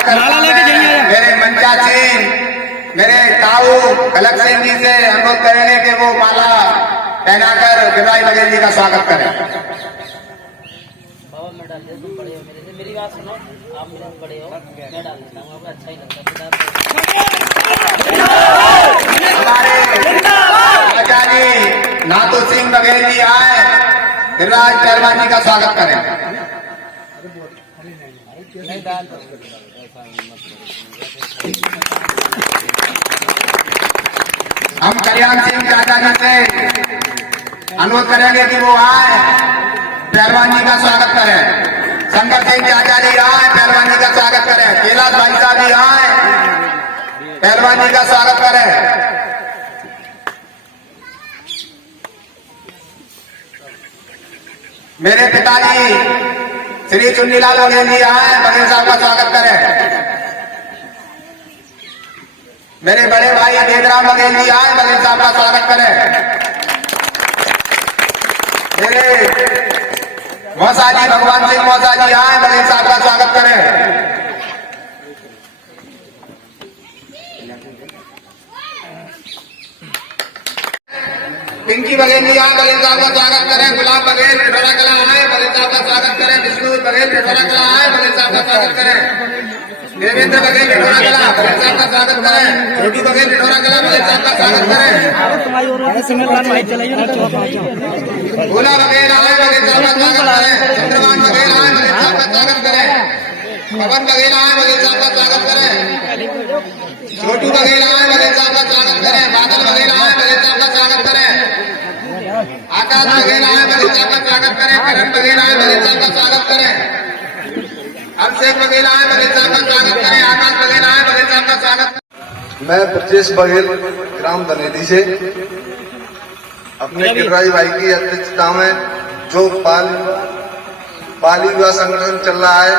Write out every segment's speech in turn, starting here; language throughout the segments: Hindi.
मेरे मंचाची मेरे ताऊ कलक सिंह जी से अनुरोध करेंगे कि वो माला पहनाकर गिरिराज बघेल जी का स्वागत करें। मेरी बात सुनो, आप मेरे से बड़े हो, मैं डाल देता हूँ, आपको अच्छा ही लगता है। हमारे राजा जी नाथू सिंह बघेल जी आए, गिरिराज पहलवान जी का स्वागत करें। हम कल्याण सिंह चाचा जी से अनुरोध करेंगे कि वो आए, पहलवान जी का स्वागत करें। शंकर सिंह चाचा जी आए, पहलवान जी का स्वागत करें। कैलाश भाई साहब जी आए, पहलवान जी का स्वागत करें। मेरे पिताजी श्री चुन्नीलाल बघेल जी आए, बघेल साहब का स्वागत करें। मेरे बड़े भाई वेदराम बघेल जी आए, बघेल साहब का स्वागत करें। मेरे मौसा जी भगवान सिंह मौसा जी आए, बघेल साहब का स्वागत करें। पिंकी बघेल जी आए, बघेल साहब का स्वागत करें। गुलाब बघेल पिठोरा कला आए, बघेल साहब का स्वागत करें। विष्णु बघेल पिठोरा कला आए, बघेल साहब का स्वागत करें। देवेंद्र बघेल पिठोरा कला, बघेल साहब का स्वागत करें। छोटू बघेल पिठोरा कला, बघेल साहब का स्वागत करें। भोला बघेल आए, बघेल साहब का स्वागत करें। चंद्रमान बघेल आए, बघेल साहब का स्वागत करें। पवन बघेल आए, बघेल साहब का स्वागत करें। छोटू बघेल आए, बघेल साहब का स्वागत करें। बादल बघेल आए, बघेल साहब का स्वागत करें। आकाश बघेल आए, बघेल साहब का स्वागत करें। करण बघेल आए, बघेल साहब का स्वागत करें। अभिषेक बघेल आए, बघेल साहब का स्वागत करें। आकाश बघेल आए, बघेल साहब का स्वागत। मैं ब्रजेश बघेल ग्राम धनेली से अपने गिरिराज भाई की अध्यक्षता में जो बाल विवाह संगठन चल रहा है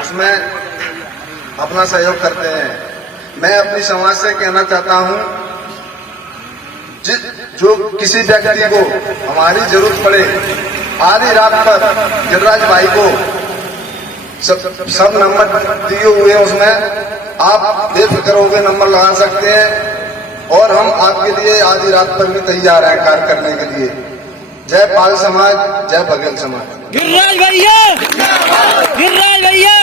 उसमें अपना सहयोग करते हैं। मैं अपनी समाज से कहना चाहता हूं, जो किसी व्यक्ति को हमारी जरूरत पड़े आधी रात पर गिरिराज भाई को सब नंबर दिए हुए हैं, उसमें आप बेफिक्र होकर नंबर लगा सकते हैं और हम आपके लिए आधी रात पर भी तैयार हैं कार्य करने के लिए। जय पाल समाज, जय बघेल समाज। गिरिराज भैया, गिरिराज भैया।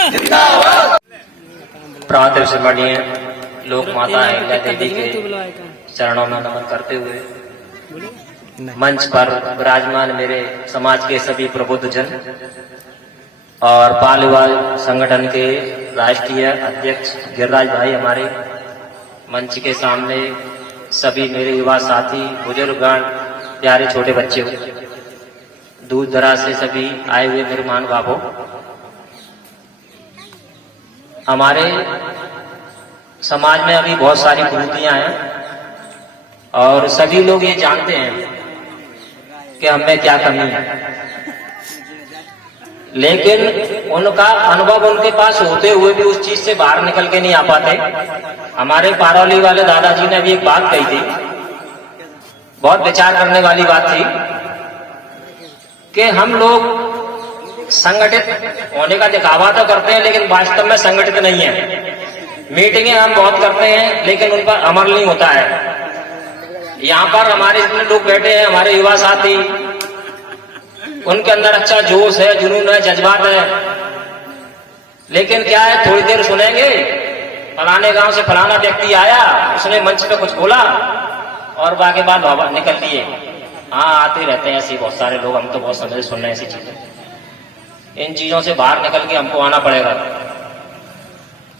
प्रांत सम्मानीय लोक माता अहिल्या देवी के चरणों में नमन करते हुए मंच पर विराजमान मेरे समाज के सभी प्रबुद्ध जन और बाल विवाह संगठन के राष्ट्रीय अध्यक्ष गिरिराज भाई, हमारे मंच के सामने सभी मेरे युवा साथी, बुजुर्गगण, प्यारे छोटे बच्चे, दूर दराज से सभी आए हुए मेरे महानुभावों, हमारे समाज में अभी बहुत सारी कुरीतियां हैं और सभी लोग ये जानते हैं कि हमें क्या कमी है, लेकिन उनका अनुभव उनके पास होते हुए भी उस चीज से बाहर निकल के नहीं आ पाते। हमारे पारौली वाले दादाजी ने भी एक बात कही थी, बहुत विचार करने वाली बात थी, कि हम लोग संगठित होने का दिखावा तो करते हैं लेकिन वास्तव में संगठित नहीं है। मीटिंगें हम बहुत करते हैं लेकिन उन पर अमल नहीं होता है। यहाँ पर हमारे जितने लोग बैठे हैं, हमारे युवा साथी, उनके अंदर अच्छा जोश है, जुनून है, जज्बात है, लेकिन क्या है, थोड़ी देर सुनेंगे फलाने गांव से फलाना व्यक्ति आया, उसने मंच पे कुछ बोला और बाकी बात निकल दिए। हाँ, आते रहते हैं ऐसे बहुत सारे लोग, हम तो बहुत समझ सुन रहे हैं ऐसी चीजें। इन चीजों से बाहर निकल के हमको आना पड़ेगा,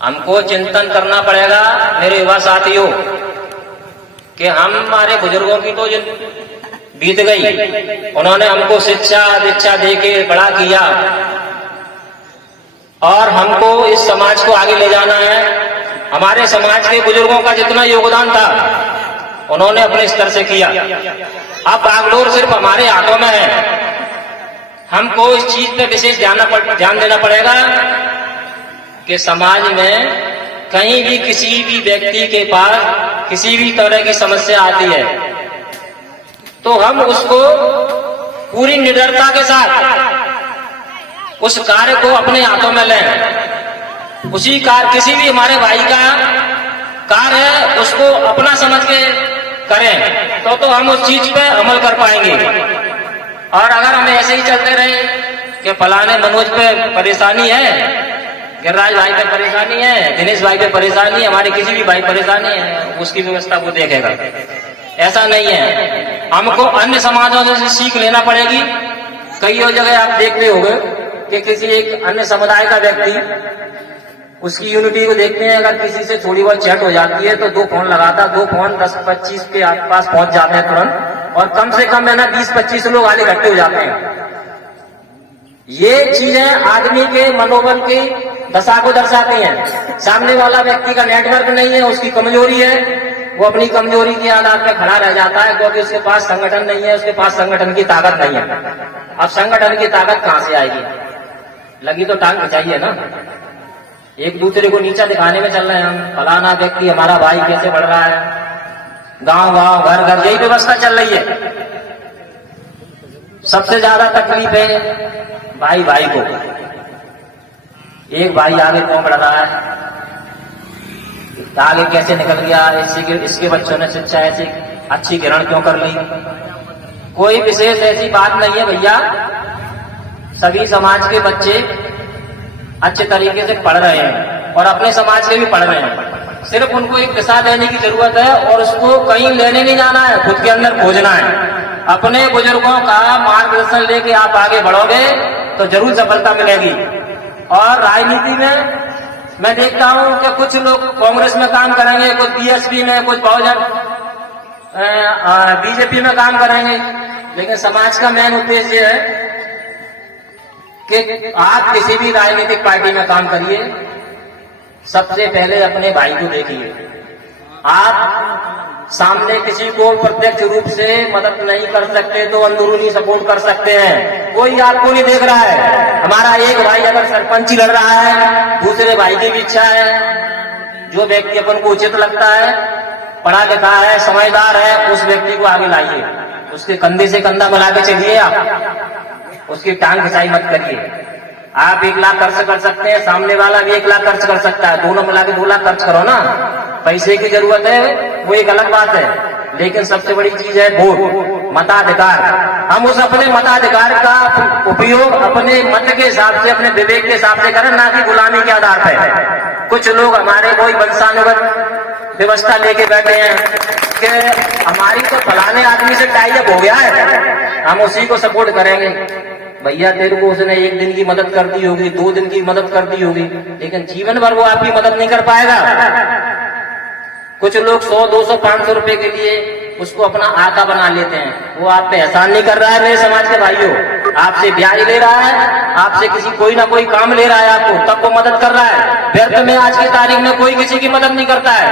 हमको चिंतन करना पड़ेगा मेरे युवा साथियों, कि हमारे बुजुर्गों की तो बीत गई, उन्होंने हमको शिक्षा दीक्षा दे के बड़ा किया और हमको इस समाज को आगे ले जाना है। हमारे समाज के बुजुर्गों का जितना योगदान था उन्होंने अपने स्तर से किया। अब बागडोर सिर्फ हमारे हाथों में है। हमको इस चीज पे विशेष ध्यान देना पड़ेगा कि समाज में कहीं भी किसी भी व्यक्ति के पास किसी भी तरह की समस्या आती है तो हम उसको पूरी निडरता के साथ उस कार्य को अपने हाथों में लें। उसी कार किसी भी हमारे भाई का कार है उसको अपना समझ के करें तो हम उस चीज पे अमल कर पाएंगे। और अगर हम ऐसे ही चलते रहे कि फलाने मनोज पे परेशानी है, गिरिराज भाई पे परेशानी है, दिनेश भाई पे परेशानी है, हमारे किसी भी भाई परेशानी है, उसकी व्यवस्था वो देखेगा, ऐसा नहीं है। हमको अन्य समाजों से सीख लेना पड़ेगी। कई जगह आप देखते होंगे कि किसी एक अन्य समुदाय का व्यक्ति उसकी यूनिटी को देखते हैं, अगर किसी से थोड़ी बहुत चैट हो जाती है तो 2 फोन लगाता, 2 फोन 10-25 के आसपास पहुंच जाते हैं तुरंत, और कम से कम है ना 20-25 लोग आगे इकट्ठे हो जाते हैं। ये चीजें आदमी के मनोबल की दशा को दर्शाती हैं। सामने वाला व्यक्ति का नेटवर्क नहीं है, उसकी कमजोरी है, वो अपनी कमजोरी के आधार पर खड़ा रह जाता है, क्योंकि उसके पास संगठन नहीं है, उसके पास संगठन की ताकत नहीं है। अब संगठन की ताकत कहां से आएगी? लगी तो टांग खिंचाइए ना। एक दूसरे को नीचा दिखाने में चल रहे हैं हम, फलाना व्यक्ति हमारा भाई कैसे बढ़ रहा है, गांव गांव घर घर यही व्यवस्था चल रही है। सबसे ज्यादा तकलीफ है भाई भाई को। एक भाई आगे क्यों बढ़ रहा है, आगे कैसे निकल गया, इसके बच्चों ने शिक्षा ऐसी अच्छी ग्रहण क्यों कर ली। कोई विशेष ऐसी बात नहीं है भैया, सभी समाज के बच्चे अच्छे तरीके से पढ़ रहे हैं और अपने समाज के भी पढ़ रहे हैं। सिर्फ उनको एक दिशा देने की जरूरत है और उसको कहीं लेने नहीं जाना है, खुद के अंदर खोजना है। अपने बुजुर्गों का मार्गदर्शन लेके आप आगे बढ़ोगे तो जरूर सफलता मिलेगी। और राजनीति में मैं देखता हूं कि कुछ लोग कांग्रेस में काम करेंगे, कुछ बीएसपी में, कुछ बहुजन बीजेपी में काम करेंगे, लेकिन समाज का मेन उद्देश्य है कि आप किसी भी राजनीतिक पार्टी में काम करिए, सबसे पहले अपने भाई को देखिए। आप सामने किसी को प्रत्यक्ष रूप से मदद नहीं कर सकते तो अंदरूनी सपोर्ट कर सकते हैं। कोई आपको नहीं देख रहा है। हमारा एक भाई अगर सरपंची लड़ रहा है, दूसरे भाई की भी इच्छा है, जो व्यक्ति अपन को उचित लगता है, पढ़ा लिखा है, समझदार है, उस व्यक्ति को आगे लाइए, उसके कंधे से कंधा मिला के चलिए। आप उसकी टांग खिंचाई मत करिए। आप 1 लाख खर्च कर सकते हैं, सामने वाला भी 1 लाख खर्च कर सकता है, दोनों मिला के 2 लाख खर्च करो ना। पैसे की जरूरत है वो एक अलग बात है, लेकिन सबसे बड़ी चीज है वोट, मताधिकार। हम उस अपने मताधिकार का उपयोग अपने मत के हिसाब से, अपने विवेक के हिसाब से करें, ना कि गुलामी के आधार पर। कुछ लोग हमारे कोई वंशानुगत व्यवस्था लेके बैठे हैं कि हमारी तो फलाने आदमी से टाई अप हो गया है, हम उसी को सपोर्ट करेंगे। भैया तेरे को उसने 1 दिन की मदद कर दी होगी, 2 दिन की मदद कर दी होगी, लेकिन जीवन भर वो आपकी मदद नहीं कर पाएगा। कुछ लोग 100, 200, 500 रुपए के लिए उसको अपना आका बना लेते हैं। वो आप पे एहसान नहीं कर रहा है मेरे समाज के भाइयों, आपसे ब्याज ले रहा है, आपसे किसी कोई ना कोई काम ले रहा है आपको, तब वो मदद कर रहा है। व्यर्थ में आज की तारीख में कोई किसी की मदद नहीं करता है,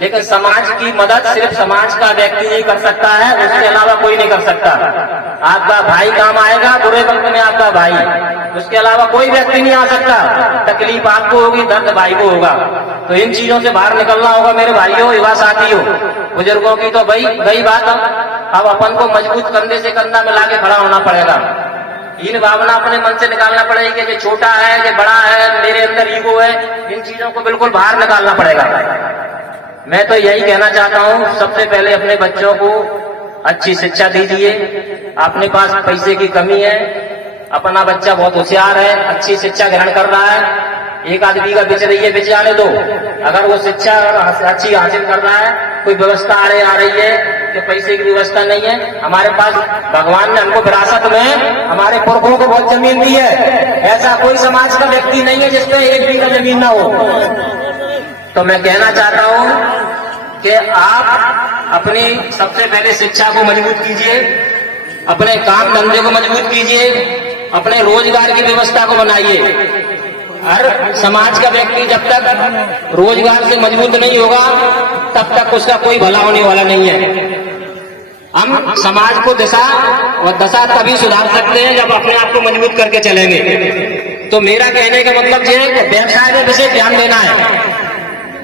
लेकिन समाज की मदद सिर्फ समाज का व्यक्ति ही कर सकता है, उसके अलावा कोई नहीं कर सकता। आपका भाई काम आएगा बुरे वक्त में, आपका भाई, उसके अलावा कोई व्यक्ति नहीं आ सकता। तकलीफ आपको होगी, दर्द भाई को होगा। तो इन चीजों से बाहर निकलना होगा मेरे भाइयों, युवा साथियों। बुजुर्गों की तो भाई गई बात, अब अपन को मजबूत कंधे से कंधा मिला के खड़ा होना पड़ेगा। इन भावना अपने मन से निकालना पड़ेगी कि छोटा है, ये बड़ा है, मेरे अंदर ईगो है, इन चीजों को बिल्कुल बाहर निकालना पड़ेगा। मैं तो यही कहना चाहता हूं, सबसे पहले अपने बच्चों को अच्छी शिक्षा दीजिए। अपने पास पैसे की कमी है, अपना बच्चा बहुत होशियार है, अच्छी शिक्षा ग्रहण कर रहा है, 1 आदमी का बिच रही है, बिच जाने दो। अगर वो शिक्षा अच्छी हासिल कर रहा है, कोई व्यवस्था आ रही है कि पैसे की व्यवस्था नहीं है, हमारे पास भगवान ने हमको विरासत में हमारे पुरखों को बहुत जमीन दी है। ऐसा कोई समाज का व्यक्ति नहीं है जिसपे 1 बीघा जमीन ना हो। तो मैं कहना चाहता हूं कि आप अपनी सबसे पहले शिक्षा को मजबूत कीजिए, अपने काम धंधे को मजबूत कीजिए, अपने रोजगार की व्यवस्था को बनाइए। हर समाज का व्यक्ति जब तक रोजगार से मजबूत नहीं होगा तब तक उसका कोई भला होने वाला नहीं है। हम समाज को दिशा और दशा तभी सुधार सकते हैं जब अपने आप को मजबूत करके चलेंगे। तो मेरा कहने का मतलब यह है कि व्यवसाय में विशेष ध्यान देना है।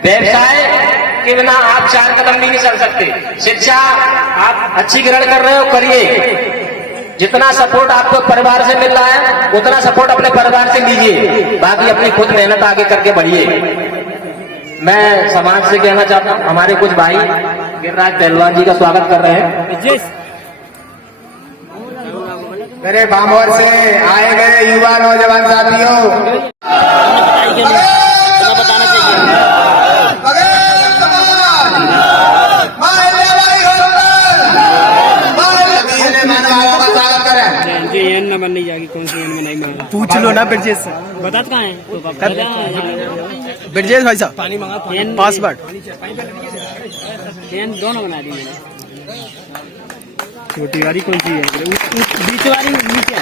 व्यवसाय के बिना आप 4 कदम भी नहीं चल सकते। शिक्षा आप अच्छी ग्रहण कर रहे हो, करिए, जितना सपोर्ट आपको परिवार से मिल रहा है उतना सपोर्ट अपने परिवार से लीजिए, बाकी अपनी खुद मेहनत आगे करके बढ़िए। मैं समाज से कहना चाहता हूँ, हमारे कुछ भाई गिरिराज पहलवान जी का स्वागत कर रहे हैं। मेरे बामोर से आए गए युवा नौजवान साथियों, नंबर नहीं जाएगी, कौन सी में नहीं मांगा पूछ लो ना ब्रिजेश से, बता कहाँ है ब्रिजेश भाई साहब पानी मांगा, पासवर्ड दोनों बना दी मैंने। छोटी वाली कौन सी है? बीच वाली नीचे है।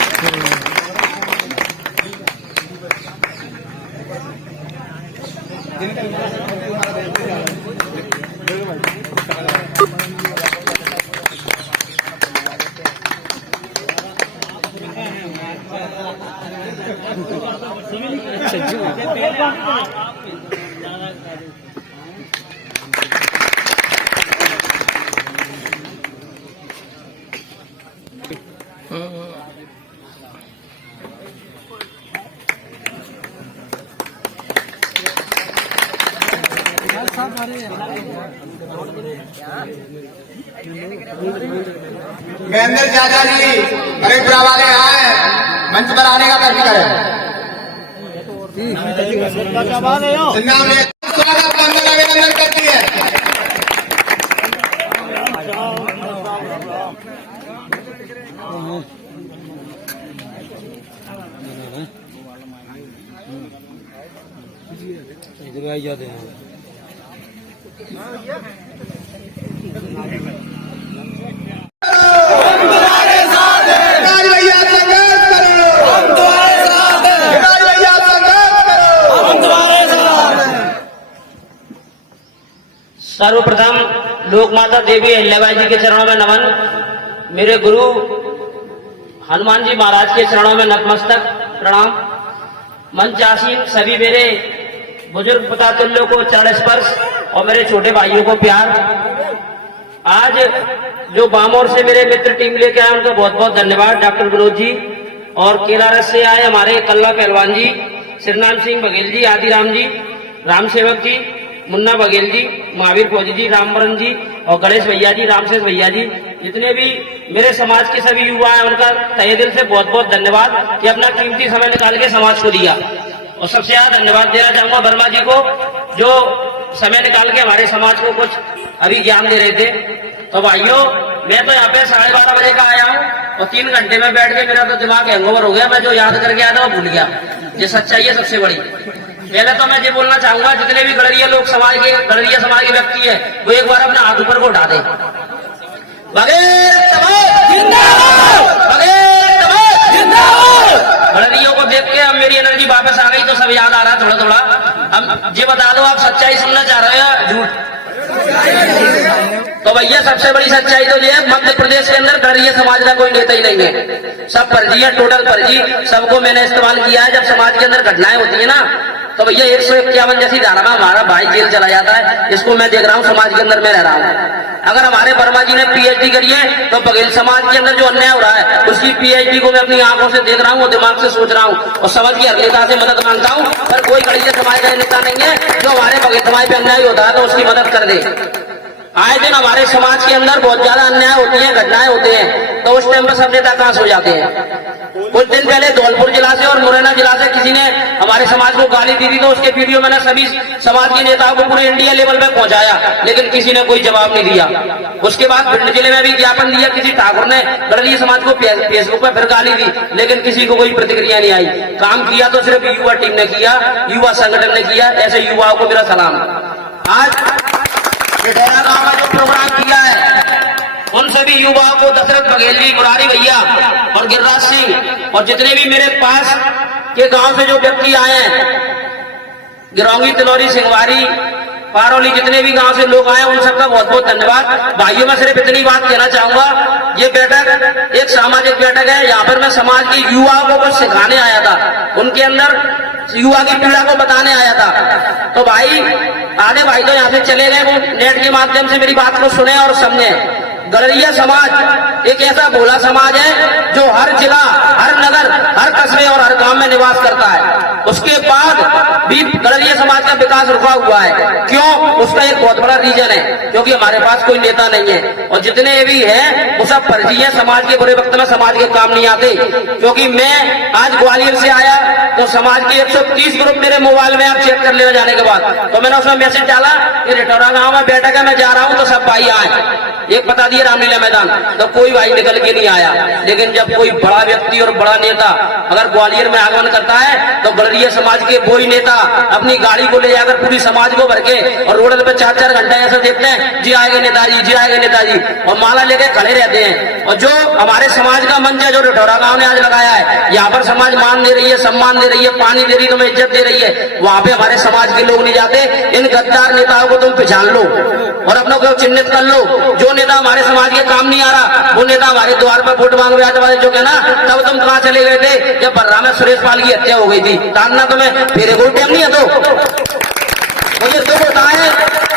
महेंद्र चाचा जी हरिपुरा वाले आए, मंच पर आने का कर्ज करें। सिन्हा में स्वागत वंदन अभिनंदन करती है। सर्वप्रथम लोक माता देवी अहिल्याबाई जी के चरणों में नमन। मेरे गुरु हनुमान जी महाराज के चरणों में नतमस्तक प्रणाम। मंचासीन सभी मेरे बुजुर्ग पितातुल्यों को चरण स्पर्श और मेरे छोटे भाइयों को प्यार। आज जो बामोर से मेरे मित्र टीम लेके आए उनका बहुत बहुत धन्यवाद। डॉक्टर विनोद जी और केलारस से आए हमारे कल्ला पहलवान जी, श्रीनाम सिंह बघेल जी, आदिराम जी, राम सेवक जी, मुन्ना बघेल जी, महावीर फौजी जी, रामवरण जी और गणेश भैया जी, रामशेष भैया जी, जितने भी मेरे समाज के सभी युवा हैं उनका तहे दिल से बहुत बहुत धन्यवाद कि अपना कीमती समय निकाल के समाज को दिया। और सबसे ज्यादा धन्यवाद देना चाहूंगा वर्मा जी को, जो समय निकाल के हमारे समाज को कुछ अभी ज्ञान दे रहे थे। तो भाइयों, मैं तो यहाँ पे 12:30 बजे का आया हूँ और 3 घंटे में बैठ के मेरा तो दिमाग हैंगओवर हो गया। मैं जो याद करके आया था वो भूल गया। ये सच्चाई है सबसे बड़ी। पहले तो मैं ये बोलना चाहूंगा, जितने भी गणरीय लोग समाज के, गणरीय समाज के व्यक्ति है, वो एक बार अपना हाथ ऊपर को उठा दे। गणरीयों को देख के अब मेरी एनर्जी वापस आ गई, तो सब याद आ रहा है थोड़ा थोड़ा। अब ये बता दो, आप सच्चाई सुनना चाह रहे हो झूठ? तो भैया सबसे बड़ी सच्चाई तो ये है, मध्य प्रदेश के अंदर गणरीय समाज का कोई नेता ही नहीं है। सब फर्जी है, टोटल फर्जी। सबको मैंने इस्तेमाल किया है। जब समाज के अंदर घटनाएं होती है ना, तो भैया 151 जैसी धारा में हमारा भाई जेल चला जाता है। इसको मैं देख रहा हूँ, समाज के अंदर मैं रह रहा हूँ। अगर हमारे वर्मा जी ने पीएचडी करी है, तो बघेल समाज के अंदर जो अन्याय हो रहा है उसकी पीएचडी को मैं अपनी आंखों से देख रहा हूँ, दिमाग से सोच रहा हूँ और समझ के हर नेता से मदद मांगता हूँ। पर कोई गणरीय समाज का नेता नहीं है जो हमारे बघेल समाज पे अन्याय होता है तो उसकी मदद कर दे। आए दिन हमारे समाज के अंदर बहुत ज्यादा अन्याय होती है, घटनाएं होते हैं, तो उस टाइम पर सब नेता कहां सो जाते हैं। कुछ दिन पहले धौलपुर जिला से और मुरैना जिला से किसी ने हमारे समाज को गाली दी थी, तो उसके वीडियो मैंने सभी समाज के नेताओं को पूरे इंडिया लेवल पे पहुंचाया, लेकिन किसी ने कोई जवाब नहीं दिया। उसके बाद भिंड जिले में भी ज्ञापन दिया, किसी ठाकुर ने गणरीय समाज को फेसबुक पर फिर गाली दी, लेकिन किसी को कोई प्रतिक्रिया नहीं आई। काम किया तो सिर्फ युवा टीम ने किया, युवा संगठन ने किया। ऐसे युवाओं को मेरा सलाम। आज डेरा गांव में जो प्रोग्राम किया है, उन सभी युवाओं को दशरथ बघेल जी, मुरारी भैया और गिरिराज सिंह और जितने भी मेरे पास के गांव से जो व्यक्ति आए हैं, गिरौंगी, तिलौरी, सिंहवारी, पारौली, जितने भी गांव से लोग आए, उन सबका बहुत बहुत धन्यवाद। भाइयों, मैं सिर्फ इतनी बात कहना चाहूंगा, ये बैठक एक सामाजिक बैठक है। यहाँ पर मैं समाज के युवाओं को कुछ सिखाने आया था, उनके अंदर युवा की पीड़ा को बताने आया था। तो भाई आधे भाई तो यहाँ से चले गए, वो नेट के माध्यम से मेरी बात को सुने और समझे। गड़रिया समाज एक ऐसा भोला समाज है जो हर जिला, हर नगर, हर कस्बे और हर गांव में निवास करता है। उसके बाद भी गड़रिया समाज का विकास रुका हुआ है। क्यों? उसका एक बहुत बड़ा रीजन है, क्योंकि हमारे पास कोई नेता नहीं है और जितने भी हैं वो सब फर्जी हैं। समाज के बुरे वक्त में समाज के काम नहीं आते। क्योंकि मैं आज ग्वालियर से आया तो समाज के 130 ग्रुप मेरे मोबाइल में आप चेक कर लेना जाने के बाद, तो मैंने उसमें मैसेज डाला कि रिटौरा गांव में बैठक है, मैं जा रहा हूं, तो सब भाई आए। एक बता दिया रामलीला मैदान, तो कोई भाई निकल के नहीं आया। लेकिन जब कोई बड़ा व्यक्ति और बड़ा नेता अगर ग्वालियर में आगमन करता है तो गड़रिया समाज के वही नेता अपनी गाड़ी को ले जाकर पूरी समाज को भर के और रोड पे 4-4 घंटे ऐसे देखते हैं, जी आएंगे नेताजी, जी आएंगे नेताजी, और माला लेके खड़े रहते हैं। और जो हमारे समाज का मंच है जो रिटौरा गांव ने आज लगाया है, यहाँ पर समाज मान दे रही है, सम्मान दे रही है, पानी दे रही है, तुम्हें इज्जत दे रही है। वहां पे हमारे समाज के लोग नहीं जाते। इन गद्दार नेताओं को तुम पहचान लो और अपनों को चिन्हित कर लो। जो नेता हमारे समाज के काम नहीं आ रहा, वो नेता हमारे द्वार पर वोट मांग रहे वाले जो कहना, तब तुम कहां चले गए थे जब बर्रा में सुरेश पाल की हत्या हो गई थी? तानना तुम्हें मेरे को टाइम नहीं है। तो मुझे दुख होता है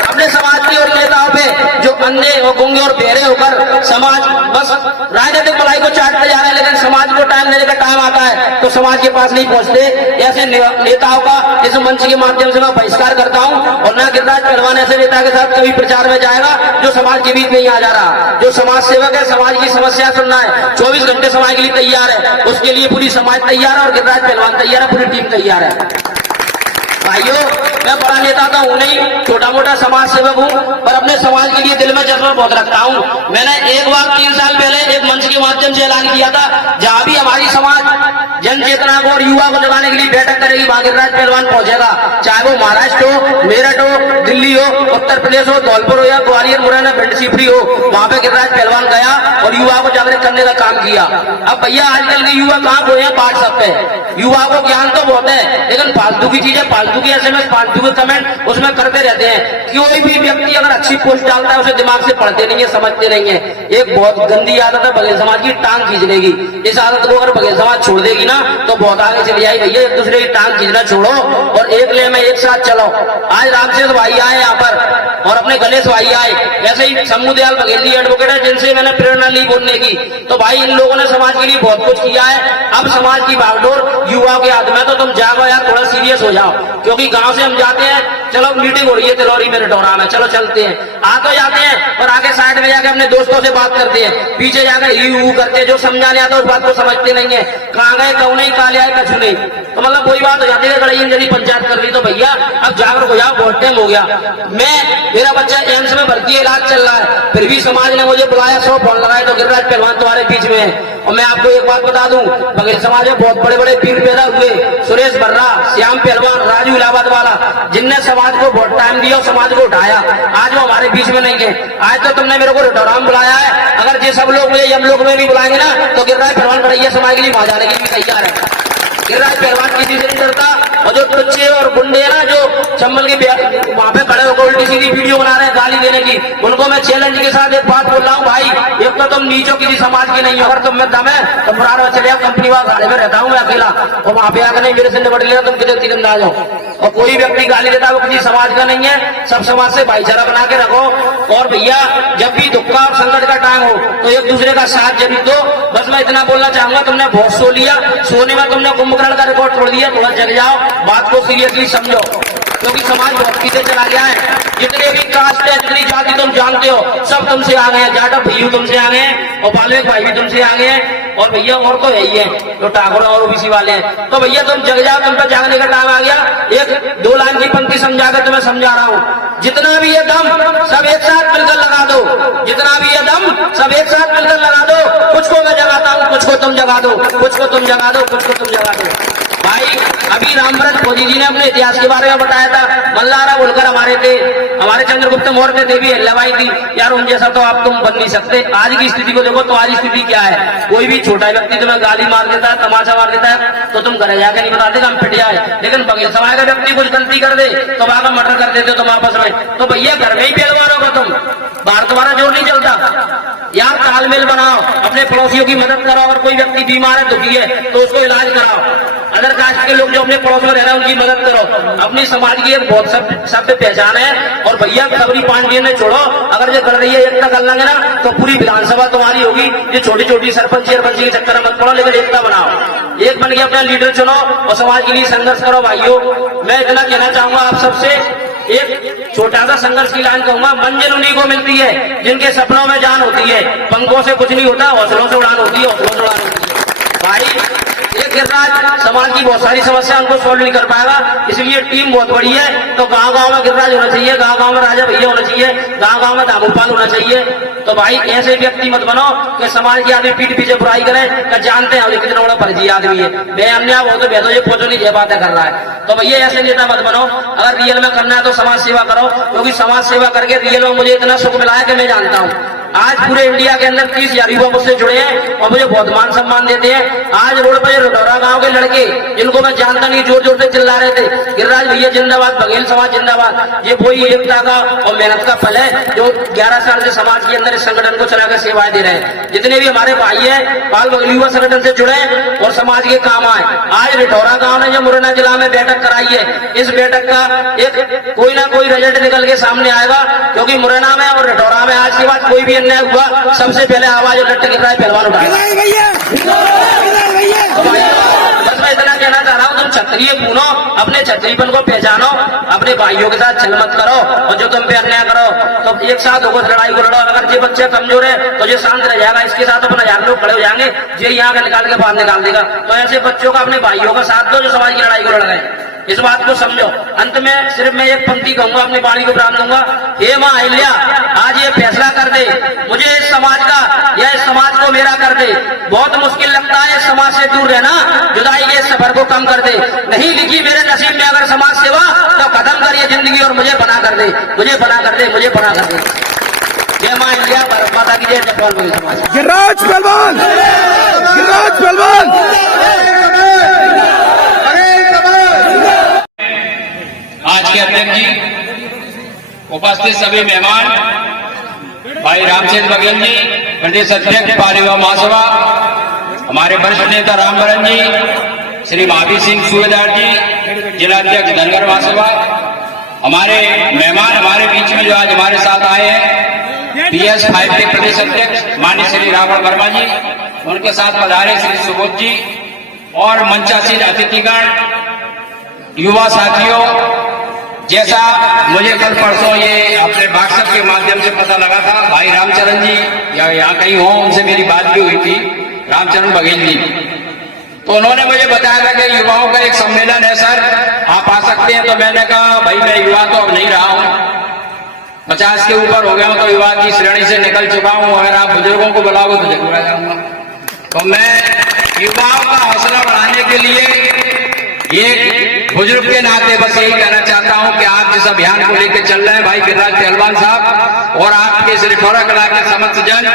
अपने समाज के और नेताओं पे जो अंधे और गूंगे और बहरे होकर समाज बस राजनीतिक भलाई को चाटते जा रहे हैं, लेकिन समाज को टाइम देने का टाइम आता है तो समाज के पास नहीं पहुंचते। ऐसे नेताओं का इस मंच के माध्यम से मैं बहिष्कार करता हूं और न गिरिराज पहलवान ऐसे नेता के साथ कभी प्रचार में जाएगा जो समाज के बीच नहीं आ जा रहा। जो समाज सेवक है, समाज की समस्या सुनना है, 24 घंटे समाज के लिए तैयार है, उसके लिए पूरी समाज तैयार है और गिरिराज पहलवान तैयार है, पूरी टीम तैयार है। भाइयों, मैं बड़ा नेता तो हूं नहीं, छोटा मोटा समाज सेवक हूं, पर अपने समाज के लिए दिल में जज्बा बहुत रखता हूं। मैंने एक बार 3 साल पहले एक मंच के माध्यम से ऐलान किया था, जहां भी हमारी समाज जन चेतना को और युवा को जगाने के लिए बैठक करेगी, वहां गिरिराज पहलवान पहुंचेगा। चाहे वो महाराष्ट्र हो, मेरठ हो, दिल्ली हो, उत्तर प्रदेश हो, धौलपुर हो या ग्वालियर, मुरैना, भिंड, शिवपुरी हो, वहां पे गिरिराज पहलवान गया और युवा को जागरूक करने का काम किया। अब भैया आजकल के युवा कहां गए हैं? व्हाट्सएप पे। युवा को ज्ञान तो बहुत है, लेकिन फालतू की चीजें, फालतू की SMS, फालतू के कमेंट उसमें करते रहते हैं। कोई भी व्यक्ति अगर अच्छी पोस्ट डालता है उसे दिमाग से पढ़ते नहीं है, समझते नहीं है। एक बहुत गंदी आदत है बघेल समाज की, टांग खींचने की। इस आदत को अगर बघेल समाज छोड़ देगी ना तो बहुत आगे चली जाएगी। भैया एक दूसरे की टांग खींचना छोड़ो और एक ले में एक साथ चलो। आज रामचंद्र भाई आए यहाँ पर और अपने गणेश भाई आए, ऐसे ही शंभू दयाल बघेल जी एडवोकेट है जिनसे मैंने प्रेरणा ली बोलने की। तो भाई इन लोगों ने समाज के लिए बहुत कुछ किया है। अब समाज की भागदौड़ युवाओं के हाथ में, तो तुम जागो यार, थोड़ा सीरियस हो जाओ। क्योंकि गांव से हम जाते हैं, चलो मीटिंग हो रही है तिलौरी में, रिटौरा में, चलो चलते हैं, आ तो जाते हैं और आगे साइड में जाके अपने दोस्तों से बात करते हैं, पीछे जाकर ही करते हैं। जो समझाने आता है उस बात को समझते नहीं है। कहाँ गए, कौन नहीं, कहाँ ले आए, कछु नहीं। तो मतलब कोई बात हो जाती है, गड़ई यदि पंचायत कर ली तो भैया अब जागरूक हो जाओ, बहुत टाइम हो गया। मेरा बच्चा एम्स में भर्ती है, इलाज चल रहा है, फिर भी समाज ने मुझे बुलाया, 100 फोन लगाए तो गिरिराज पहलवान तुम्हारे बीच में है। और मैं आपको एक बात बता दूं, बघेल समाज में बहुत बड़े बड़े वीर पैदा हुए, सुरेश बर्रा, श्याम पहलवान, राजू इलाहाबाद वाला, जिनने समाज को बहुत टाइम दिया और समाज को उठाया। आज वो हमारे बीच में नहीं है। आज तो तुमने मेरे को रिटौरा में बुलाया है, अगर ये सब लोग मुझे हम लोग में भी बुलाएंगे ना तो गिरिराज पहलवान गड़रिया समाज के लिए वहां जाने के लिए तैयार है। गिरिराज पहलवान किसी से नहीं डरता। और जो बच्चे और गुंडे है ना, जो चंबल के वहां पे खड़े होकर उल्टी सीधी वीडियो बना रहे हैं गाली देने की, उनको मैं चैलेंज के साथ एक बात बोल रहा हूँ, भाई एक तो तुम नीचों किसी समाज के नहीं हो, अगर तुम में दम है तो मुरार में चले, कंपनी वाला गाड़ी में रहता हूँ मैं अकेला, और वहां पे आकर नहीं मेरे से निपट लिया, तुम कितने तीन आ जाओ। और कोई व्यक्ति गाली देता है वो किसी समाज का नहीं है। सब समाज से भाईचारा बना के रखो। और भैया जब भी दुख का और संकट का टाइम हो तो एक दूसरे का साथ जरूर दो। बस मैं इतना बोलना चाहूंगा, तुमने बहुत सो लिया, सोने में तुमने कुंभकर्ण का रिकॉर्ड तोड़ दिया, थोड़ा जग जाओ, बात को सीरियसली समझो, क्योंकि समाज बहुत पीछे चला गया है। जितने भी कास्ट है, जितनी जाति तुम जानते हो, सब तुमसे आ गए हैं। जाटव भैया तुमसे आ गए हैं और बाल्मीक भाई भी तुमसे आ गए हैं, और भैया और तो है ही है जो ठाकुर और ओबीसी वाले हैं। तो भैया तुम जग जाओ, तुम पर जागने का टाइम आ गया। एक 2 लाइन की पंक्ति समझा कर तुम्हें समझा रहा हूँ, जितना भी ये दम सब एक साथ मिलकर लगा दो, जितना भी ये दम सब एक साथ मिलकर लगा दो। कुछ को मैं जगाता हूँ, कुछ को तुम जगा दो, कुछ को तुम जगा दो, कुछ को तुम जगा दो। भाई अभी रामभरत मोदी जी ने अपने इतिहास के बारे में बताया था, मल्लारा बोलकर हमारे थे, हमारे चंद्रगुप्त मौर्य देवी लवाई थी यार, उन जैसा तो आप तुम बन नहीं सकते। आज की स्थिति को देखो तो आज स्थिति क्या है, कोई भी छोटा व्यक्ति तुम्हें गाली मार देता है, तमाचा मार देता है तो तुम घर जाके नहीं बताते हम पिट जाए, लेकिन बघेल समाज का व्यक्ति कुछ गलती कर दे तो वहां मर्डर कर देते तुम आपस में। तो भैया घर में ही पहलवान होगा तुम, बाहर तुम्हारा जोर नहीं चलता यार। तालमेल बनाओ, अपने पड़ोसियों की मदद करो। अगर कोई व्यक्ति बीमार है, दुखी है, तो उसको इलाज कराओ। अदर कास्ट के लोग जो अपने पड़ोस में रह रहे हैं उनकी मदद करो। अपनी समाज की एक बहुत सभ्य पहचान है। और भैया खबरी पांडियन ने छोड़ो, अगर जो कर रही है एकता कर लेंगे ना तो पूरी विधानसभा तुम्हारी होगी। ये छोटी छोटी सरपंच के चक्कर में मत पड़ो, लेकिन एकता बनाओ, एक बन के अपना लीडर चुनो और समाज के लिए संघर्ष करो। भाइयों, मैं इतना कहना चाहूंगा आप सबसे, एक छोटा सा संघर्ष की लाइन कहूंगा, मंजिल उन्हीं को मिलती है जिनके सपनों में जान होती है। पंखों से कुछ नहीं होता, हौसलों से उड़ान होती है, हौसलों से उड़ान होती है। भाई, एक गिरिराज समाज की बहुत सारी समस्या उनको सोल्व नहीं कर पाएगा, इसलिए टीम बहुत बड़ी है। तो गांव गांव में गिरिराज होना चाहिए, गांव गांव में राजा भैया होना चाहिए, गांव गांव में दामोपाल होना चाहिए। तो भाई ऐसे व्यक्ति मत बनो कि समाज के आदमी पीठ पीछे बुराई करें कि जानते हैं कितना बड़ा फर्जी आदमी है, मैं अन्य वो तो बेहतर ये पोचो नहीं, ये बातें कर रहा है। तो भैया ऐसे नेता मत बनो। अगर रियल में करना है तो समाज सेवा करो, क्योंकि समाज सेवा करके रियल में मुझे इतना सुख मिला है कि मैं जानता हूँ। आज पूरे इंडिया के अंदर 30,000 युवा मुझसे जुड़े हैं और मुझे बहुत मान सम्मान देते हैं। आज रोड पर रटौरा गांव के लड़के जिनको मैं जानता नहीं जोर जोर से चिल्ला रहे थे, गिरिराज भैया जिंदाबाद, बघेल समाज जिंदाबाद। ये वही एकता का और मेहनत का फल है जो 11 साल से समाज के अंदर इस संगठन को चलाकर सेवाएं दे रहे हैं। जितने भी हमारे भाई है बाल बघेल युवा संगठन से जुड़े और समाज के काम आए। आज रटौरा गाँव ने जो मुरैना जिला में बैठक कराई है, इस बैठक का एक कोई ना कोई रिजल्ट निकल के सामने आएगा, क्योंकि मुरैना में और रटौरा में आज के बाद कोई भी अन्याय हुआ, सबसे पहले आवाज लट्ट गिर रहा है पहलवान उठाएगा। बस मैं इतना कहना चाह रहा हूँ, तुम क्षत्रिय बनो, अपने क्षत्रियपन को पहचानो, अपने भाइयों के साथ छल मत करो, और जो तुम पे अन्याय करो तो एक साथ होकर लड़ाई को लड़ो। अगर ये बच्चे कमजोर है तो ये शांत रह जाएगा, इसके साथ अपना 1000 लोग खड़े हो जाएंगे, ये यहाँ का निकाल के बाहर निकाल देगा। तो ऐसे बच्चों का, अपने भाइयों का साथ दो जो समाज की लड़ाई को लड़ रहे हैं, इस बात को समझो। अंत में सिर्फ मैं एक पंक्ति कहूंगा, अपनी वाणी को प्राप्त दूंगा, हे मां अहिल्या, आज ये फैसला कर दे, मुझे इस समाज का या इस समाज को मेरा कर दे। बहुत मुश्किल लगता है इस समाज से दूर रहना, जुदाई के सफर को कम कर दे। नहीं लिखी मेरे नसीब में अगर समाज सेवा, तो खत्म कर ये जिंदगी और मुझे बना कर दे, मुझे बना कर दे, मुझे बना कर दे। जय मां अहिल्या, भारत माता की जय, जय बघेल समाज। गिरिराज पहलवान, गिरिराज पहलवान। आज के अध्यक्ष जी, उपस्थित सभी मेहमान, भाई रामचंद्र बघेल जी, प्रदेश अध्यक्ष बाल युवा महासभा, हमारे वरिष्ठ नेता रामबरन जी, श्री महावीर सिंह सूबेदार जी, जिला अध्यक्ष धनगर महासभा, हमारे मेहमान हमारे बीच में जो आज हमारे साथ आए हैं, PS5 के प्रदेश अध्यक्ष माननीय श्री रावण वर्मा जी, उनके साथ पधारे श्री सुबोध जी, और मंचासीन अतिथिगण, युवा साथियों, जैसा मुझे कल परसों ये अपने व्हाट्सएप के माध्यम से पता लगा था, भाई रामचरण जी या यहाँ कहीं हो, उनसे मेरी बात भी हुई थी, रामचरण बघेल जी, तो उन्होंने मुझे बताया था कि युवाओं का एक सम्मेलन है सर, आप आ सकते हैं। तो मैंने कहा भाई मैं युवा तो अब नहीं रहा हूँ, 50 के ऊपर हो गया हूँ, तो युवा की श्रेणी से निकल चुका हूँ। अगर आप बुजुर्गों को बुलाओगे तो जरूर आ जाऊंगा। तो मैं युवाओं का हौसला बढ़ाने के लिए एक बुजुर्ग के नाते बस यही कहना चाहता हूं कि आप जिस अभियान को लेकर चल रहे हैं भाई गिरिराज पहलवान साहब और आपके इस रटौरा कला के समस्त जन,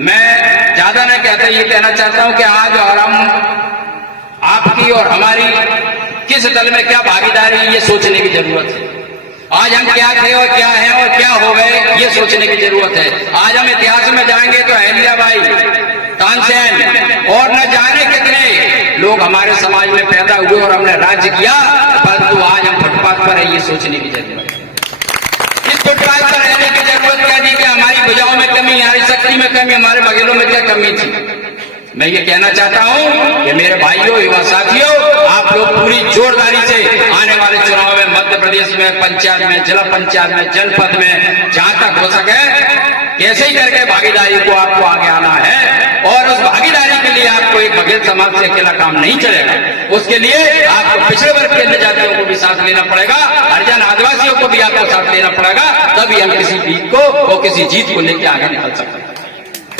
मैं ज्यादा न कहते ये कहना चाहता हूं कि आज और हम आपकी और हमारी किस दल में क्या भागीदारी, ये सोचने की जरूरत है। आज हम क्या थे और क्या हैं और क्या हो गए, ये सोचने की जरूरत है। आज हम इतिहास में जाएंगे तो अहिल्याबाई, तानसेन और न जाने कितने लोग हमारे समाज में पैदा हुए और हमने राज्य किया, परंतु आज हम फुटपाथ पर है, ये सोचने की जरूरत है। इस फुटपाथ पर रहने की जरूरत क्या थी कि हमारी भुजाओं में कमी, हमारी शक्ति में कमी, हमारे बघेलों में क्या कमी थी। मैं ये कहना चाहता हूं कि मेरे भाइयों, युवा साथियों, आप लोग पूरी जोरदारी से आने वाले चुनाव में मध्य प्रदेश में पंचायत में, जिला पंचायत में, जनपद में, जहां तक हो सके कैसे ही करके भागीदारी को आपको आगे आना है। और उस भागीदारी के लिए आपको एक बघेल समाज से अकेला काम नहीं चलेगा, उसके लिए आपको पिछड़े वर्ग के अन्य जातियों को भी साथ लेना पड़ेगा, हरिजन आदिवासियों को भी आपको साथ लेना पड़ेगा, तभी हम किसी जीत को और किसी जीत को लेकर आगे निकल सकते हैं।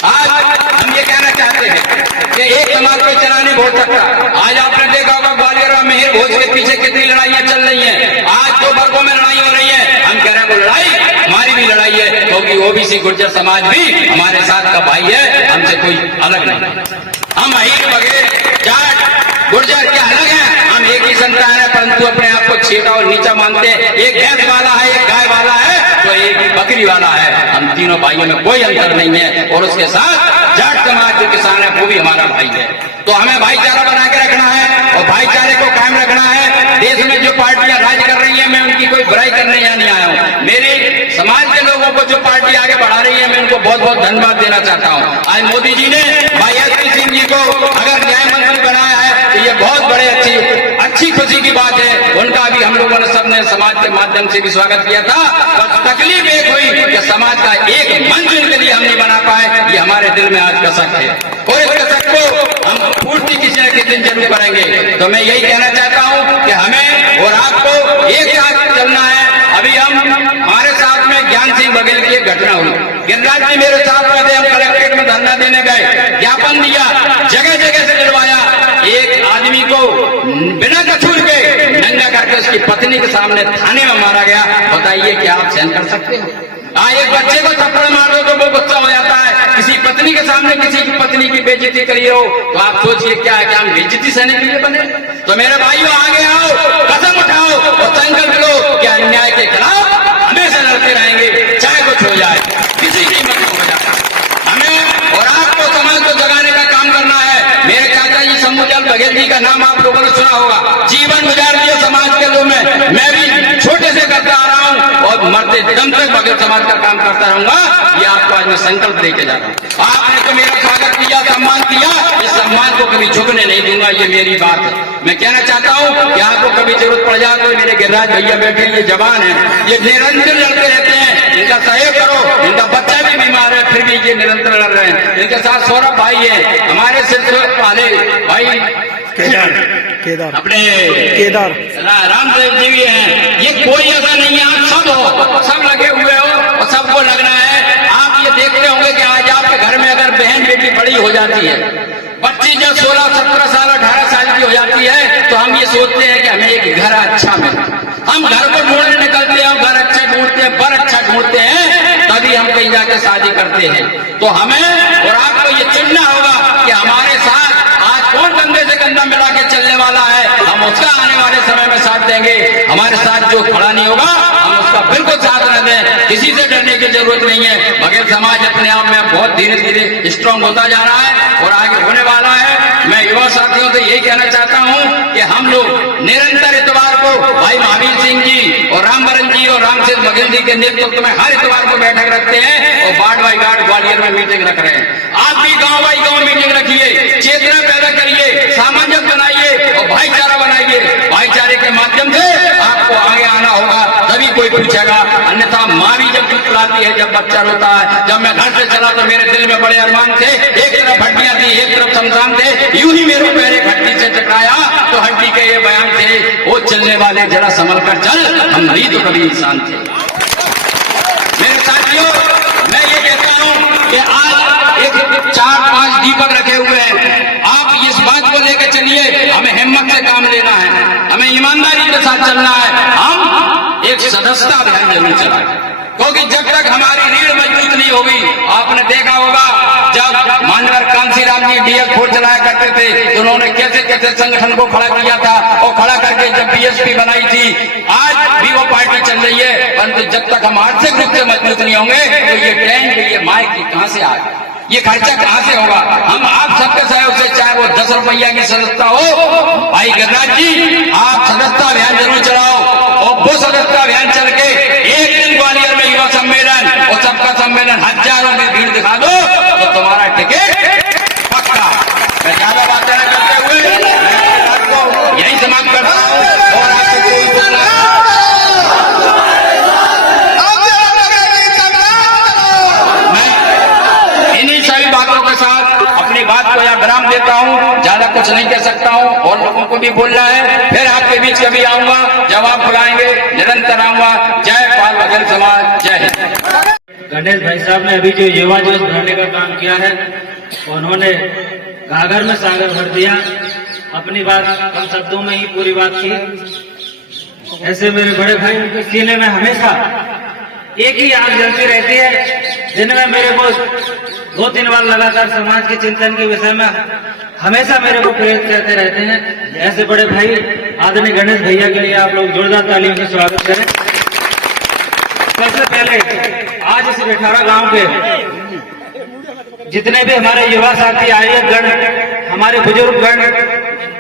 आज हम ये कहना चाहते हैं कि एक समाज को चला नहीं भोज सकता। आज आपने देखा होगा ग्वालियर और मेहर भोज के पीछे कितनी लड़ाइयां चल रही हैं। आज 2 वर्गों में लड़ाई हो रही है, हम कह रहे हैं वो लड़ाई हमारी भी लड़ाई है, क्योंकि ओबीसी गुर्जर समाज भी हमारे साथ का भाई है, हमसे कोई अलग नहीं। हम अहीर, बघेल, जाट, गुर्जर क्या अलग है, हम एक ही संतान है, परंतु अपने आप को छेका और नीचा मानते हैं। एक भैंस वाला है, एक गाय वाला है, तो एक बकरी वाला है। हम तीनों भाइयों में कोई अंतर नहीं है और उसके साथ जाट समाज जो किसान है वो भी हमारा भाई है। तो हमें भाईचारा बना के रखना है और भाईचारे को कायम रखना है। देश में जो पार्टियां राज कर रही है मैं उनकी कोई बुराई करने यहाँ नहीं आया हूँ। मेरे समाज के लोगों को जो पार्टी आगे बढ़ा रही है मैं उनको बहुत बहुत धन्यवाद देना चाहता हूँ। आज मोदी जी ने भाई एसपी सिंह जी को अगर न्याय मंत्री बनाया है तो ये बहुत बड़े अच्छी खुशी की बात है। उनका भी हम लोगों ने सबने समाज के माध्यम से भी स्वागत किया था। पर तकलीफ एक हुई कि समाज का एक मंच उनके लिए हम नहीं बना पाए। ये हमारे दिल में आज कसक है और इस कसक को हम पूर्ति किसी न किसी दिन जरूर करेंगे। तो मैं यही कहना चाहता हूँ कि हमें और आपको एक साथ चलना है। अभी हमारे साथ में ज्ञान सिंह बघेल की एक घटना हुई। गिरिराज जी मेरे साथ में थे, हम कलेक्ट्रेट में धरना देने गए, ज्ञापन दिया, जगह जगह से दिलवाया। एक आदमी को बिना कसूर के नंगा करके उसकी पत्नी के सामने थाने में मारा गया। बताइए क्या आप सहन कर सकते हो? एक बच्चे को थप्पड़ मार दो तो वो गुस्सा हो जाता है। किसी पत्नी के सामने किसी की पत्नी की बेइज्जती करी हो तो आप सोचिए क्या है कि हम बेइज्जती सहने के लिए बने? तो मेरे भाइयों आगे आओ, कसम उठाओ और संकल्प लो कि अन्याय के खिलाफ हमेशा लड़ते रहेंगे, चाहे कुछ हो जाए, किसी कीमत को हो जाए। हमें और आपको समाज को जगाने का काम करना है। मेरे चाचा जी शंभूलाल बघेल जी का नाम आप लोगों ने सुना होगा। जीवन गुजार दिया समाज के लोग में, मैं भी छोटे से करता आ रहा हूँ और मरते दम तक बघेल समाज का काम करता रहूंगा। ये आपको आज मैं संकल्प देके जा रहा हूँ। आपने तो मेरा स्वागत किया, सम्मान किया, इस सम्मान को कभी झुकने नहीं दूंगा। ये मेरी बात है। मैं कहना चाहता हूँ कि आपको कभी जरूरत पड़ जाए तो मेरे गिरिराज भैया बैठे, ये जवान है, ये निरंतर लड़ते रहते हैं। इनका सहयोग करो। इनका बच्चा भी बीमार है फिर भी ये निरंतर लड़ रहे हैं। इनके साथ सौरभ भाई है, हमारे सिर्फ वाले भाई केदार अपने केदार रामदेव जी भी हैं। ये कोई ऐसा नहीं है, आप सब हो, सब लगे हुए हो और सबको लगना है। आप ये देखते होंगे कि आज आपके घर में अगर बहन बेटी बड़ी हो जाती है, बच्ची जब 16, 17 साल 18 साल की हो जाती है तो हम ये सोचते हैं कि हमें एक घर अच्छा मिले। हम घर को ढूंढने निकलते हैं, घर अच्छा ढूंढते हैं, बर अच्छा ढूंढते हैं, तभी हम कहीं जाके शादी करते हैं। तो हमें और आपको ये चुनना होगा कि हमारे साथ आज कौन कंधे से कंधा मिला के चलने वाला है। हम उसका आने वाले समय में साथ देंगे। हमारे साथ जो खड़ा नहीं होगा हम उसका बिल्कुल साथ न दें। किसी से डरने की जरूरत नहीं है। बघेल समाज अपने आप में बहुत धीरे धीरे स्ट्रांग होता जा रहा है और आगे होने वाला है। मैं युवा साथियों से यही कहना चाहता हूं कि हम लोग निरंतर इतवार को भाई महावीर सिंह जी और रामबरन जी और रामचंद्र बघेल जी के नेतृत्व में हर इतवार को बैठक रखते हैं और वार्ड बाई वार्ड ग्वालियर में मीटिंग रख रहे हैं। आप भी गांव बाई गांव मीटिंग रखिए, चेतना पैदा करिए, सामंजस्य बनाइए और भाईचारा बनाइए। भाईचारे के माध्यम से आपको आगे आना होगा, तभी कोई पूछेगा। अन्यथा माँ भी जब दूध पिलाती है, जब बच्चा रोता है, जब मैं घर से चला तो मेरे दिल में बड़े अरमान थे, एक तरफ हड्डियां थी, एक तरफ शमशान थे, यूं ही मेरे पैर एक हड्डी से टकराया तो हड्डी के ये बयान थे, वो चलने वाले जरा संभल कर चल, हम भी तो कभी इंसान थे। मेरे साथियों, मैं ये कहता हूं कि आज एक 4-5 दीपक रखे हुए हैं। आप इस बात को लेकर चलिए, हमें हिम्मत से काम लेना है, हमें ईमानदारी के साथ चलना है। हम एक सदस्यता अभियान जरूर चलाएं, क्योंकि जब तक हमारी रीढ़ मजबूत नहीं होगी, आपने देखा होगा जब मानवर कांसीराम जी DF4 चलाया करते थे तो उन्होंने कैसे कैसे संगठन को खड़ा किया था और खड़ा करके जब BSP बनाई थी। आज भी वो पार्टी चल रही है, परंतु जब तक हम आर्थिक रूप से मजबूत नहीं होंगे तो ये टैंक, ये माइक कहां से आए, ये खर्चा कहां से होगा? हम आप सबके सहयोग से, चाहे वो 10 रुपया की सदस्यता हो, भाई गिरिराज जी आप सदस्यता अभियान जरूर चलाओ और वो सदस्यता अभियान चल के एक दिन ग्वालियर में युवा सम्मेलन और सबका सम्मेलन हजारों की भीड़ दिखा दो तो तुम्हारा टिकट पक्का। मैं ज्यादा बातें न करते हुए आपको यही समाप्त करता हूँ और आपको कोई बोलना इन्हीं सभी बातों के साथ अपनी बात को यहाँ विराम देता हूँ। ज्यादा कुछ नहीं कह सकता हूँ और लोगों को भी बोलना है। फिर आपके बीच कभी आऊंगा, जवाब बुलाएंगे, निरंतर आऊंगा। जय पाल बघेल समाज, जय हिंद। गणेश भाई साहब ने अभी जो युवा जोश भरने का काम किया है, उन्होंने घाघर में सागर भर दिया। अपनी बात कम शब्दों में ही पूरी बात की। ऐसे मेरे बड़े भाई, उनके सीने में हमेशा एक ही आग जलती रहती है, जिनमें मेरे को 2-3 बार लगातार समाज के चिंतन के विषय में हमेशा मेरे को प्रेरित करते रहते हैं। ऐसे बड़े भाई आदरणीय गणेश भैया के लिए आप लोग जोरदार तालियों से स्वागत करें। सबसे पहले आज इस बेठारा गांव के जितने भी हमारे युवा साथी आयोजक गण, हमारे बुजुर्ग गण,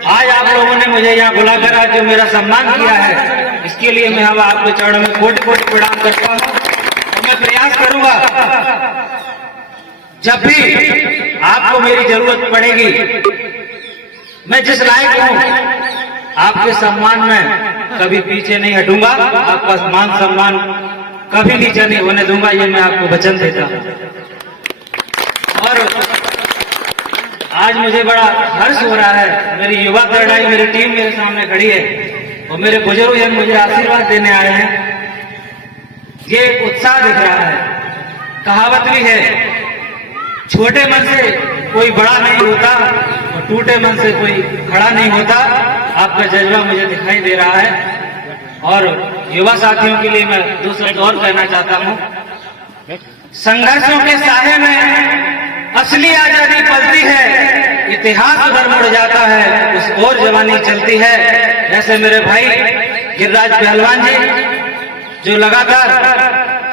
आज आप लोगों ने मुझे यहाँ बुलाकर आज जो मेरा सम्मान किया है, इसके लिए मैं अब आपके चरणों में कोटि कोटि प्रणाम करता हूँ। और मैं प्रयास करूंगा जब भी आपको मेरी जरूरत पड़ेगी, मैं जिस लायक हूँ आपके सम्मान में कभी पीछे नहीं हटूंगा, आपका मान सम्मान कभी नीचे नहीं होने दूंगा, ये मैं आपको वचन देता हूँ। और आज मुझे बड़ा हर्ष हो रहा है, मेरी युवा करड़ाई मेरी टीम मेरे सामने खड़ी है और मेरे बुजुर्ग जन मुझे आशीर्वाद देने आए हैं। ये उत्साह दिख रहा है। कहावत भी है, छोटे मन से कोई बड़ा नहीं होता और टूटे मन से कोई खड़ा नहीं होता। आपका जज्बा मुझे दिखाई दे रहा है। और युवा साथियों के लिए मैं दो शब्द और कहना चाहता हूँ। संघर्षों के साये में असली आजादी पलती है, इतिहास उधर मुड़ जाता है, उस और जवानी चलती है। जैसे मेरे भाई गिरिराज पहलवान जी जो लगातार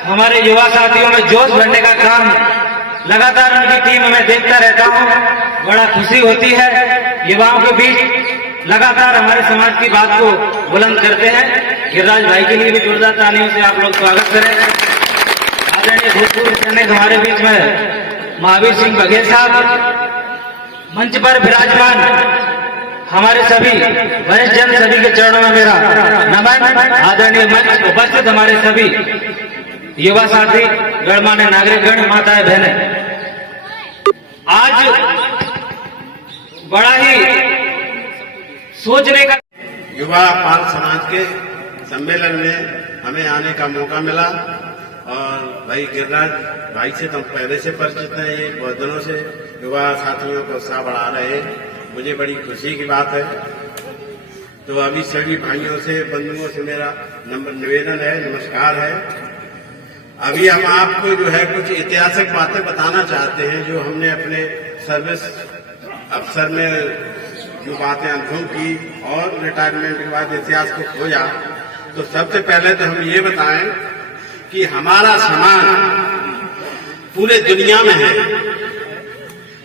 हमारे युवा साथियों में जोश भरने का काम, लगातार उनकी टीम में देखता रहता हूँ, बड़ा खुशी होती है। युवाओं के बीच लगातार हमारे समाज की बात को बुलंद करते हैं। गिरिराज भाई के लिए भी जोरदार तालियों से आप लोग स्वागत करें। आदरणीय भूतपूर्व सैनिक हमारे बीच में महावीर सिंह बघेल साहब मंच पर विराजमान, हमारे सभी वरिष्ठ जन सभी के चरणों में मेरा नमन। आदरणीय मंच उपस्थित हमारे सभी युवा साथी, गणमान्य नागरिक गण, माताएं बहनें, आज बड़ा ही सोचने का युवा पाल समाज के सम्मेलन में हमें आने का मौका मिला। और भाई गिरिराज भाई से तो पहले से परिचित हैं, ये बहुत दिनों से युवा साथियों को उत्साह बढ़ा रहे हैं, मुझे बड़ी खुशी की बात है। तो अभी सभी भाइयों से, बंधुओं से मेरा निवेदन है, नमस्कार है। अभी हम आपको जो है कुछ ऐतिहासिक बातें बताना चाहते हैं जो हमने अपने सर्विस अफसर में जो बातें अनुभव की और रिटायरमेंट के बाद इतिहास को खोजा। तो सबसे पहले तो हम ये बताएं कि हमारा समाज पूरे दुनिया में है,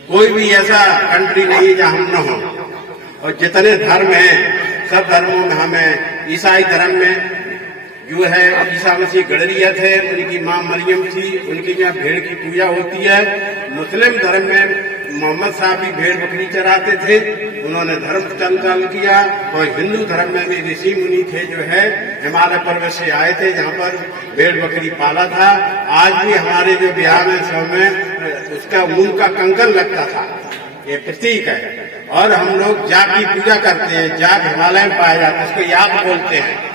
कोई भी ऐसा कंट्री नहीं जहां हम न हो। और जितने धर्म हैं, सब धर्मों में हमें, ईसाई धर्म में जो है ईसा मसीह गडरिया थे, उनकी मां मरियम थी, उनकी यहाँ भेड़ की पूजा होती है। मुस्लिम धर्म में मोहम्मद साहब भी भेड़ बकरी चराते थे, उन्होंने धर्म संचालन किया। और हिंदू धर्म में भी ऋषि मुनि थे जो है हिमालय पर्वत से आए थे, जहाँ पर भेड़ बकरी पाला था। आज भी हमारे जो बिहार में सब में उसका मूल का कंकन लगता था, ये प्रतीक है। और हम लोग जाग की पूजा करते हैं, जाग हिमालय में पाया जाता है, उसको याग बोलते हैं।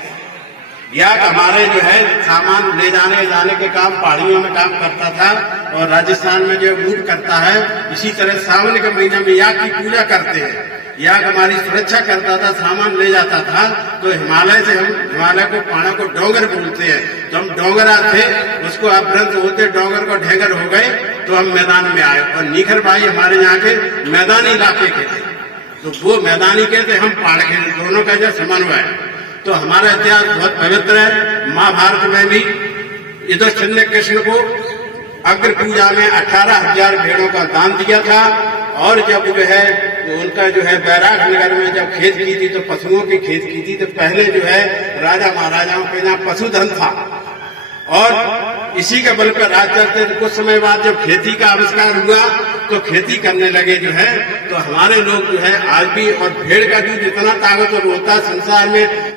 याग हमारे जो है सामान ले जाने के काम पहाड़ियों में काम करता था और राजस्थान में जो ऊंट करता है। इसी तरह सावन के महीने में याग की पूजा करते हैं। याग हमारी सुरक्षा करता था, सामान ले जाता था। तो हिमालय से हम हिमालय को पाना को डोंगर बोलते हैं। तो हम डोंगरा थे, उसको अपभ्रंश होते डोंगर को ढेंगर हो गए, तो हम मैदान में आए। और निखर भाई हमारे यहाँ के मैदानी इलाके के थे, तो वो मैदानी के थे, हम पहाड़ के, दोनों का जो समन्वय है। तो हमारा इतिहास बहुत पवित्र है। महाभारत में भी युधिष्ठिर ने कृष्ण को अग्र पूजा में 18,000 भेड़ों का दान दिया था। और जब जो है उनका जो है बैराग नगर में जब खेत की थी, तो पशुओं की खेत की थी, तो पहले जो है राजा महाराजाओं के यहाँ पशुधन था और इसी के बल पर राज करते थे। कुछ समय बाद जब खेती का आविष्कार हुआ तो खेती करने लगे जो है। तो हमारे लोग जो है आज भी, और भेड़ का दूध इतना ताकतवर होता है, संसार में